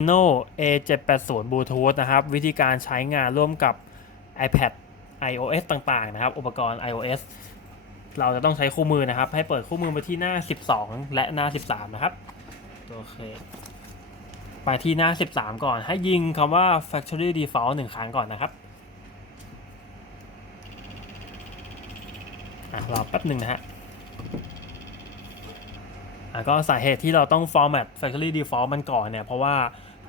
Reno A780 Bluetooth นะครับ วิธีการใช้งานร่วมกับ iPad iOS ต่างๆ นะครับ อุปกรณ์ iOS เราจะต้องใช้คู่มือนะครับ ให้เปิดคู่มือไปที่หน้า 12 และหน้า 13 นะครับ โอเค ไปที่หน้า 13 ก่อน ให้ยิงคำว่า factory default หนึ่งครั้งก่อนนะครับอะรอแป๊บหนึ่งนะฮะ ก็สาเหตุที่เราต้อง format factory default มันก่อนเนี่ย เพราะว่า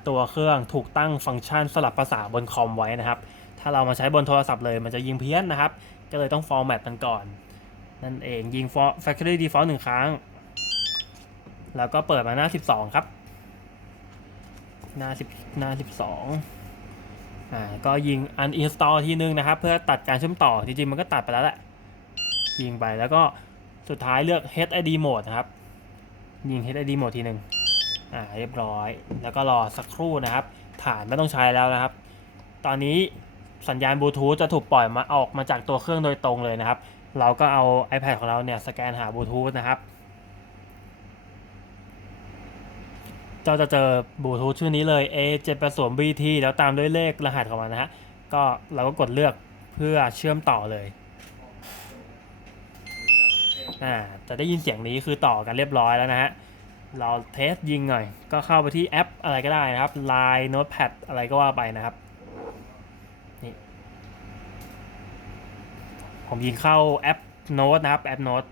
ตัวเครื่องถูกตั้งฟังก์ชันสลับภาษาบนคอมไว้นะครับ ถ้าเรามาใช้บนโทรศัพท์เลยมันจะยิงเพี้ยนนะครับ ก็เลยต้อง format มันก่อน นั่นเองยิง factory default หนึ่งครั้ง แล้วก็เปิดมาหน้า 12 ครับ หน้า10หน้า 12อ่าก็ยิง uninstall ทีนึงนะครับ เพื่อตัดการเชื่อมต่อจริงๆ มันก็ตัดไปแล้วแหละ ยิงไปแล้วก็สุดท้ายเลือก HID mode นะครับ ยิง HID mode ทีหนึ่งอ่าเรียบร้อย แล้วก็รอสักครู่นะครับ ฐานไม่ต้องใช้แล้วนะครับ ตอนนี้สัญญาณบลูทูธจะถูกปล่อยมาออกมาจากตัวเครื่องโดยตรงเลยนะครับ เราก็เอา iPad ของเราเนี่ยสแกนหาบลูทูธนะครับเราจะเจอบลูทูธชื่อนี้เลย A780BT แล้วตามด้วยเลขรหัสของมันนะฮะ ก็เราก็กดเลือกเพื่อเชื่อมต่อเลย อ่าจะได้ยินเสียงนี้คือต่อกันเรียบร้อยแล้วนะฮะเราเทสยิงหน่อย ก็เข้าไปที่แอปอะไรก็ได้นะครับ Line Notepad อะไรก็ว่าไปนะครับนี่ผมยิงเข้าแอป Note นะครับแอป Note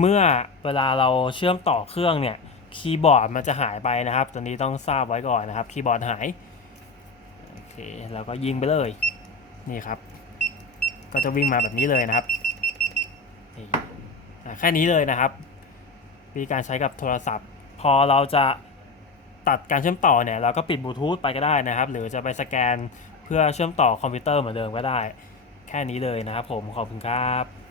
เมื่อเวลาเราเชื่อมต่อเครื่องเนี่ย คีย์บอร์ดมันจะหายไปนะครับ ตัวนี้ต้องทราบไว้ก่อนนะครับ คีย์บอร์ดหาย เราก็ยิงไปเลย นี่ครับ ก็จะวิ่งมาแบบนี้เลยนะครับนี่แค่นี้เลยนะครับ มีการใช้กับโทรศัพท์ พอเราจะตัดการเชื่อมต่อเนี่ยเราก็ปิดบลูทูธไปก็ได้นะครับ หรือจะไปสแกนเพื่อเชื่อมต่อคอมพิวเตอร์เหมือนเดิมก็ได้ แค่นี้เลยนะครับผมขอบคุณครับ